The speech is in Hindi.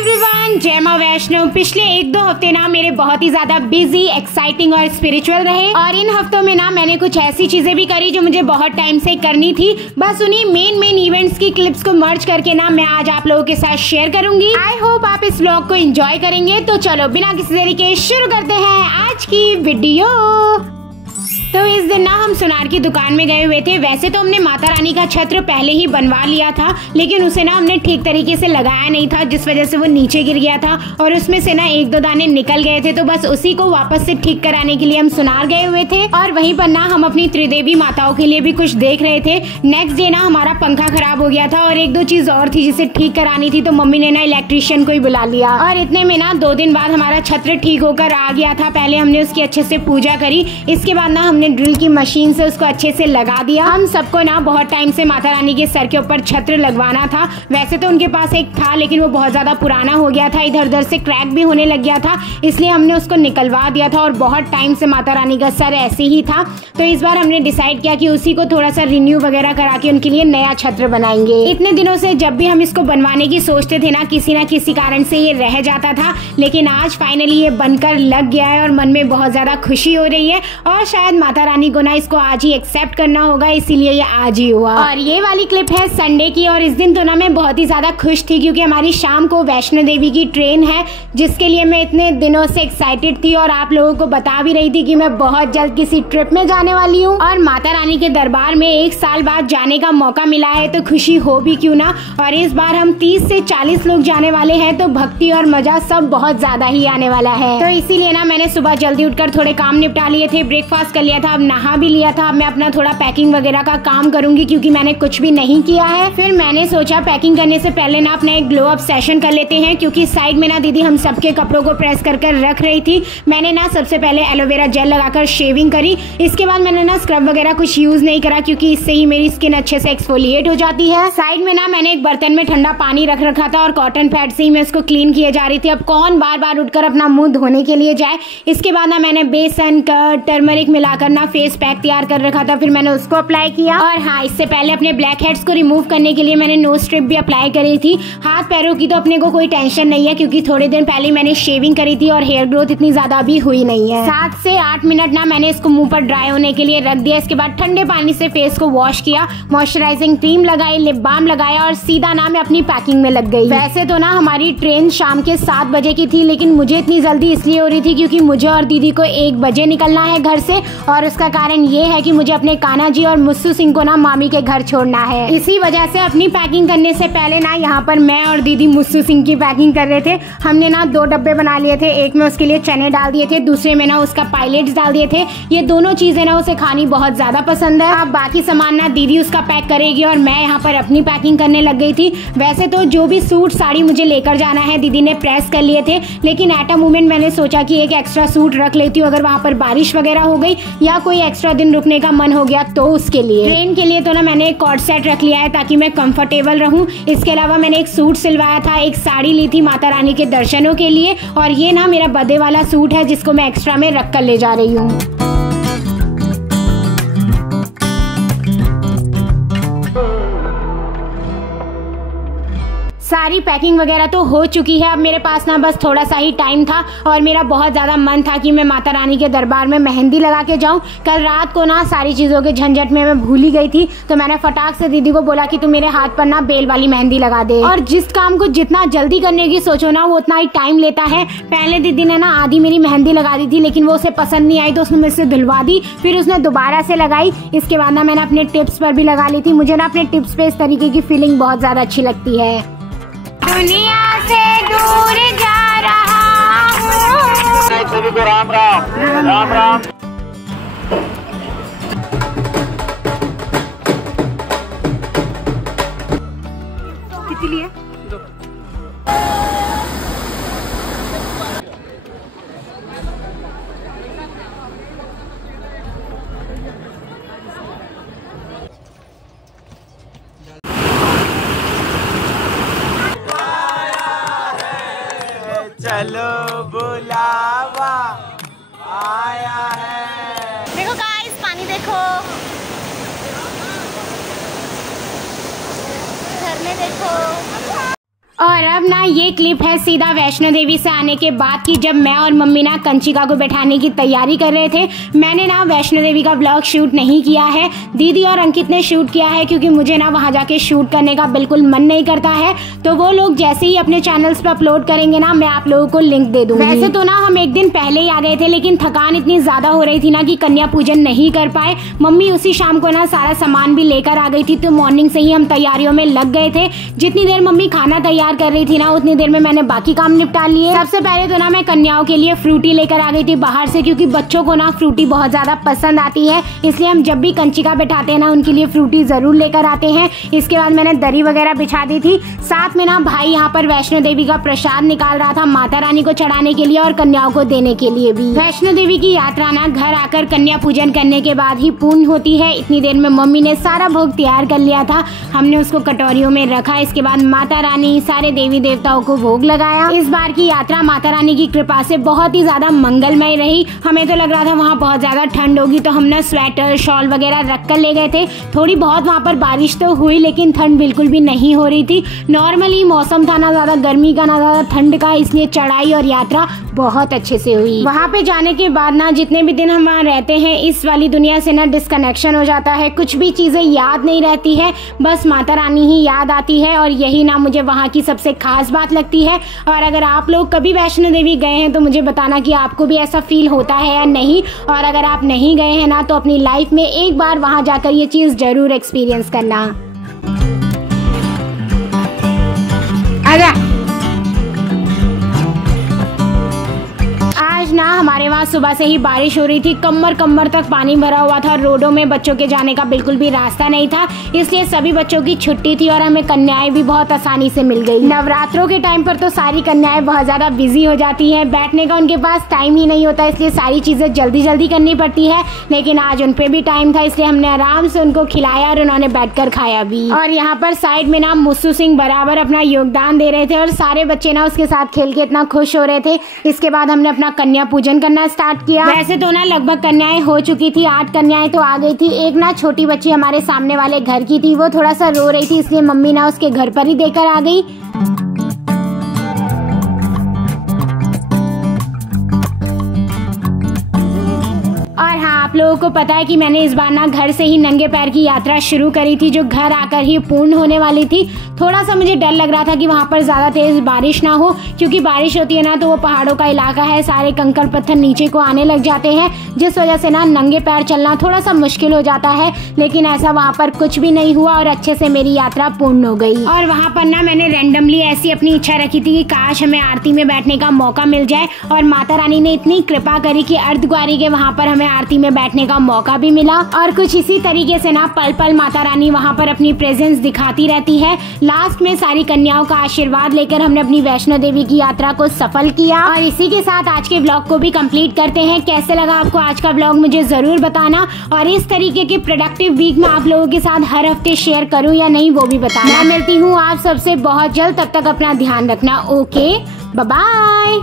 एवरीवन, जय मां वैष्णो। पिछले 1-2 हफ्ते ना मेरे बहुत ही ज्यादा बिजी, एक्साइटिंग और स्पिरिचुअल रहे और इन हफ्तों में ना मैंने कुछ ऐसी चीजें भी करी जो मुझे बहुत टाइम से करनी थी। बस उन्हीं मेन इवेंट्स की क्लिप्स को मर्ज करके ना मैं आज आप लोगों के साथ शेयर करूंगी। आई होप आप इस व्लॉग को एंजॉय करेंगे। तो चलो बिना किसी देरी के शुरू करते हैं आज की वीडियो। तो इस दिन ना हम सुनार की दुकान में गए हुए थे। वैसे तो हमने माता रानी का छत्र पहले ही बनवा लिया था, लेकिन उसे ना हमने ठीक तरीके से लगाया नहीं था, जिस वजह से वो नीचे गिर गया था और उसमें से ना 1-2 दाने निकल गए थे। तो बस उसी को वापस से ठीक कराने के लिए हम सुनार गए हुए थे और वहीं पर ना हम अपनी त्रिदेवी माताओं के लिए भी कुछ देख रहे थे। नेक्स्ट डे ना हमारा पंखा खराब हो गया था और 1-2 चीज और थी जिसे ठीक करानी थी, तो मम्मी ने ना इलेक्ट्रिशियन को ही बुला लिया और इतने में ना 2 दिन बाद हमारा छत्र ठीक होकर आ गया था। पहले हमने उसकी अच्छे से पूजा करी, इसके बाद ना हमने ड्रिल की मशीन से उसको अच्छे से लगा दिया। हम सबको ना बहुत टाइम से माता रानी के सर के ऊपर छत्र लगवाना था। वैसे तो उनके पास एक था, लेकिन वो बहुत ज्यादा पुराना हो गया था, इधर उधर से क्रैक भी होने लग गया था, इसलिए हमने उसको निकलवा दिया था और बहुत टाइम से माता रानी का सर ऐसे ही था। तो इस बार हमने डिसाइड किया कि उसी को थोड़ा सा रिन्यू वगैरह करा के उनके लिए नया छत्र बनाएंगे। इतने दिनों से जब भी हम इसको बनवाने की सोचते थे ना किसी कारण से ये रह जाता था, लेकिन आज फाइनली ये बनकर लग गया है और मन में बहुत ज्यादा खुशी हो रही है और शायद माता रानी को ना इसको आज ही एक्सेप्ट करना होगा, इसीलिए ये आज ही हुआ। और ये वाली क्लिप है संडे की और इस दिन तो ना मैं बहुत ही ज्यादा खुश थी क्योंकि हमारी शाम को वैष्णो देवी की ट्रेन है, जिसके लिए मैं इतने दिनों से एक्साइटेड थी और आप लोगों को बता भी रही थी कि मैं बहुत जल्द किसी ट्रिप में जाने वाली हूँ और माता रानी के दरबार में 1 साल बाद जाने का मौका मिला है, तो खुशी हो भी क्यों ना। और इस बार हम 30 से 40 लोग जाने वाले हैं, तो भक्ति और मजा सब बहुत ज्यादा ही आने वाला है। तो इसीलिए ना मैंने सुबह जल्दी उठकर थोड़े काम निपटा लिए थे, ब्रेकफास्ट कर लिया था, अब नहा भी लिया था। अब मैं अपना थोड़ा पैकिंग वगैरह का काम करूंगी क्योंकि मैंने कुछ भी नहीं किया है। फिर मैंने सोचा पैकिंग करने से पहले ना अपना एक ग्लो अप सेशन कर लेते हैं, क्योंकि साइड में ना दीदी हम सबके कपड़ों को प्रेस कर रख रही थी। मैंने ना सबसे पहले एलोवेरा जेल लगाकर शेविंग करी, इसके बाद मैंने ना स्क्रब वगैरह कुछ यूज नहीं करा क्योंकि इससे ही मेरी स्किन अच्छे से एक्सफोलिएट हो जाती है। साइड में ना मैंने एक बर्तन में ठंडा पानी रख रखा था और कॉटन पैड से ही मैं उसको क्लीन किए जा रही थी। अब कौन बार बार उठकर अपना मुंह धोने के लिए जाए। इसके बाद ना मैंने बेसन कर्ड टर्मरिक मिलाकर ना फेस पैक तैयार कर रखा था, फिर मैंने उसको अप्लाई किया। और हाँ, इससे पहले अपने ब्लैक हेड्स को रिमूव करने के लिए मैंने नोज स्ट्रिप भी अप्लाई करी थी। हाथ पैरों की तो अपने को कोई टेंशन नहीं है क्योंकि थोड़े दिन पहले मैंने शेविंग करी थी और हेयर ग्रोथ इतनी ज्यादा भी हुई नहीं है। 7 से 8 मिनट ना मैंने इसको मुंह पर ड्राई होने के लिए रख दिया। इसके बाद ठंडे पानी से फेस को वॉश किया, मॉइस्चराइजिंग क्रीम लगाई, लिप बाम लगाया और सीधा ना मैं अपनी पैकिंग में लग गई। वैसे तो ना हमारी ट्रेन शाम के 7 बजे की थी, लेकिन मुझे इतनी जल्दी इसलिए हो रही थी क्योंकि मुझे और दीदी को 1 बजे निकलना है घर से और उसका कारण ये है कि मुझे अपने कान्हा जी और मुस्सू सिंह को ना मामी के घर छोड़ना है। इसी वजह से अपनी पैकिंग करने से पहले ना यहाँ पर मैं और दीदी मुस्सू सिंह की पैकिंग कर रहे थे। हमने ना 2 डब्बे बना लिए थे, एक में उसके लिए चने डाल दिए थे, दूसरे में ना उसका पायलट्स डाल दिए थे। ये दोनों चीजें ना उसे खानी बहुत ज्यादा पसंद है। अब बाकी सामान ना दीदी उसका पैक करेगी और मैं यहाँ पर अपनी पैकिंग करने लग गई थी। वैसे तो जो भी सूट साड़ी मुझे लेकर जाना है दीदी ने प्रेस कर लिए थे, लेकिन एट अ मोमेंट मैंने सोचा कि एक एक्स्ट्रा सूट रख लेती हूँ, अगर वहाँ पर बारिश वगैरह हो गई या कोई एक्स्ट्रा दिन रुकने का मन हो गया तो उसके लिए। ट्रेन के लिए तो ना मैंने एक कॉर्ड सेट रख लिया है ताकि मैं कंफर्टेबल रहूं। इसके अलावा मैंने एक सूट सिलवाया था, एक साड़ी ली थी माता रानी के दर्शनों के लिए और ये ना मेरा बर्थडे वाला सूट है जिसको मैं एक्स्ट्रा में रख कर ले जा रही हूँ। सारी पैकिंग वगैरह तो हो चुकी है। अब मेरे पास ना बस थोड़ा सा ही टाइम था और मेरा बहुत ज्यादा मन था कि मैं माता रानी के दरबार में मेहंदी लगा के जाऊं। कल रात को ना सारी चीजों के झंझट में मैं भूल ही गई थी, तो मैंने फटाक से दीदी को बोला कि तू मेरे हाथ पर ना बेल वाली मेहंदी लगा दे। और जिस काम को जितना जल्दी करने की सोचो ना वो उतना ही टाइम लेता है। पहले दीदी ने ना आधी मेरी मेहंदी लगा दी थी, लेकिन वो उसे पसंद नहीं आई तो उसने मुझसे धुलवा दी, फिर उसने दोबारा से लगाई। इसके बाद ना मैंने अपने टिप्स पर भी लगा ली थी। मुझे ना अपने टिप्स पे इस तरीके की फीलिंग बहुत ज्यादा अच्छी लगती है। दुनिया से दूर जा रहा हूँ। सभी को राम राम राम राम। कितनी लिए? चलो बुलावा आया है। देखो गाइस, पानी देखो, घर में देखो। और अब ना ये क्लिप है सीधा वैष्णो देवी से आने के बाद की, जब मैं और मम्मी ना कंचिका को बैठाने की तैयारी कर रहे थे। मैंने ना वैष्णो देवी का ब्लॉग शूट नहीं किया है, दीदी और अंकित ने शूट किया है, क्योंकि मुझे ना वहां जाके शूट करने का बिल्कुल मन नहीं करता है। तो वो लोग जैसे ही अपने चैनल्स पे अपलोड करेंगे ना, मैं आप लोगों को लिंक दे दूंगी। वैसे तो ना हम एक दिन पहले ही आ गए थे, लेकिन थकान इतनी ज्यादा हो रही थी ना कि कन्या पूजन नहीं कर पाए। मम्मी उसी शाम को ना सारा सामान भी लेकर आ गई थी, तो मॉर्निंग से ही हम तैयारियों में लग गए थे। जितनी देर मम्मी खाना तैयार कर रही थी ना, उतनी देर में मैंने बाकी काम निपटा लिए। सबसे पहले तो ना मैं कन्याओं के लिए फ्रूटी लेकर आ गई थी बाहर से, क्योंकि बच्चों को ना फ्रूटी बहुत ज्यादा पसंद आती है, इसलिए हम जब भी कंचिका बैठाते हैं ना, उनके लिए फ्रूटी जरूर लेकर आते हैं। इसके बाद मैंने दरी वगैरह बिछा दी थी। साथ में ना भाई यहाँ पर वैष्णो देवी का प्रसाद निकाल रहा था, माता रानी को चढ़ाने के लिए और कन्याओं को देने के लिए भी। वैष्णो देवी की यात्रा ना घर आकर कन्या पूजन करने के बाद ही पूर्ण होती है। इतनी देर में मम्मी ने सारा भोग तैयार कर लिया था, हमने उसको कटोरियों में रखा। इसके बाद माता रानी, सारे देवी देवताओं को भोग लगाया। इस बार की यात्रा माता रानी की कृपा से बहुत ही ज्यादा मंगलमय रही। हमें तो लग रहा था वहाँ बहुत ज्यादा ठंड होगी, तो हमने स्वेटर शॉल वगैरह रख कर ले गए थे। थोड़ी बहुत वहाँ पर बारिश तो हुई, लेकिन ठंड बिल्कुल भी नहीं हो रही थी। नॉर्मली मौसम था, ना ज्यादा गर्मी का ना ज्यादा ठंड का, इसलिए चढ़ाई और यात्रा बहुत अच्छे से हुई। वहाँ पे जाने के बाद ना जितने भी दिन हम वहाँ रहते हैं, इस वाली दुनिया से ना डिस्कनेक्शन हो जाता है। कुछ भी चीजें याद नहीं रहती है, बस माता रानी ही याद आती है, और यही ना मुझे वहाँ की सबसे खास बात लगती है। और अगर आप लोग कभी वैष्णो देवी गए हैं तो मुझे बताना कि आपको भी ऐसा फील होता है या नहीं। और अगर आप नहीं गए हैं ना, तो अपनी लाइफ में एक बार वहाँ जाकर ये चीज जरूर एक्सपीरियंस करना। आजा। आज ना हमारे वहाँ सुबह से ही बारिश हो रही थी, कमर कमर तक पानी भरा हुआ था। रोडों में बच्चों के जाने का बिल्कुल भी रास्ता नहीं था, इसलिए सभी बच्चों की छुट्टी थी और हमें कन्याएं भी बहुत आसानी से मिल गई। नवरात्रों के टाइम पर तो सारी कन्याएं बहुत ज्यादा बिजी हो जाती हैं, बैठने का उनके पास टाइम ही नहीं होता, इसलिए सारी चीजें जल्दी जल्दी करनी पड़ती है। लेकिन आज उन पे भी टाइम था, इसलिए हमने आराम से उनको खिलाया और उन्होंने बैठकर खाया भी। और यहाँ पर साइड में ना मुस्सू सिंह बराबर अपना योगदान दे रहे थे, और सारे बच्चे ना उसके साथ खेल के इतना खुश हो रहे थे। इसके बाद हमने अपना कन्या पूजन करना स्टार्ट किया। वैसे तो ना लगभग कन्याएं हो चुकी थी, 8 कन्याएं तो आ गई थी। एक ना छोटी बच्ची हमारे सामने वाले घर की थी, वो थोड़ा सा रो रही थी, इसलिए मम्मी ना उसके घर पर ही देकर आ गई। और हाँ, आप लोगों को पता है कि मैंने इस बार ना घर से ही नंगे पैर की यात्रा शुरू करी थी, जो घर आकर ही पूर्ण होने वाली थी। थोड़ा सा मुझे डर लग रहा था कि वहाँ पर ज्यादा तेज बारिश ना हो, क्योंकि बारिश होती है ना तो वो पहाड़ों का इलाका है, सारे कंकड़ पत्थर नीचे को आने लग जाते हैं, जिस वजह से ना नंगे पैर चलना थोड़ा सा मुश्किल हो जाता है। लेकिन ऐसा वहाँ पर कुछ भी नहीं हुआ और अच्छे से मेरी यात्रा पूर्ण हो गई। और वहाँ पर ना मैंने रैंडमली ऐसी अपनी इच्छा रखी थी कि काश हमें आरती में बैठने का मौका मिल जाए, और माता रानी ने इतनी कृपा करी कि अर्धकुंवारी के वहाँ पर हमें आरती में बैठने का मौका भी मिला। और कुछ इसी तरीके से ना पल पल माता रानी वहाँ पर अपनी प्रेजेंस दिखाती रहती है। लास्ट में सारी कन्याओं का आशीर्वाद लेकर हमने अपनी वैष्णो देवी की यात्रा को सफल किया। और इसी के साथ आज के ब्लॉग को भी कंप्लीट करते हैं। कैसे लगा आपको आज का ब्लॉग मुझे जरूर बताना, और इस तरीके के प्रोडक्टिव वीक में आप लोगों के साथ हर हफ्ते शेयर करूं या नहीं वो भी बताना। मैं मिलती हूँ आप सबसे बहुत जल्द, तब तक अपना ध्यान रखना। Okay, bye bye.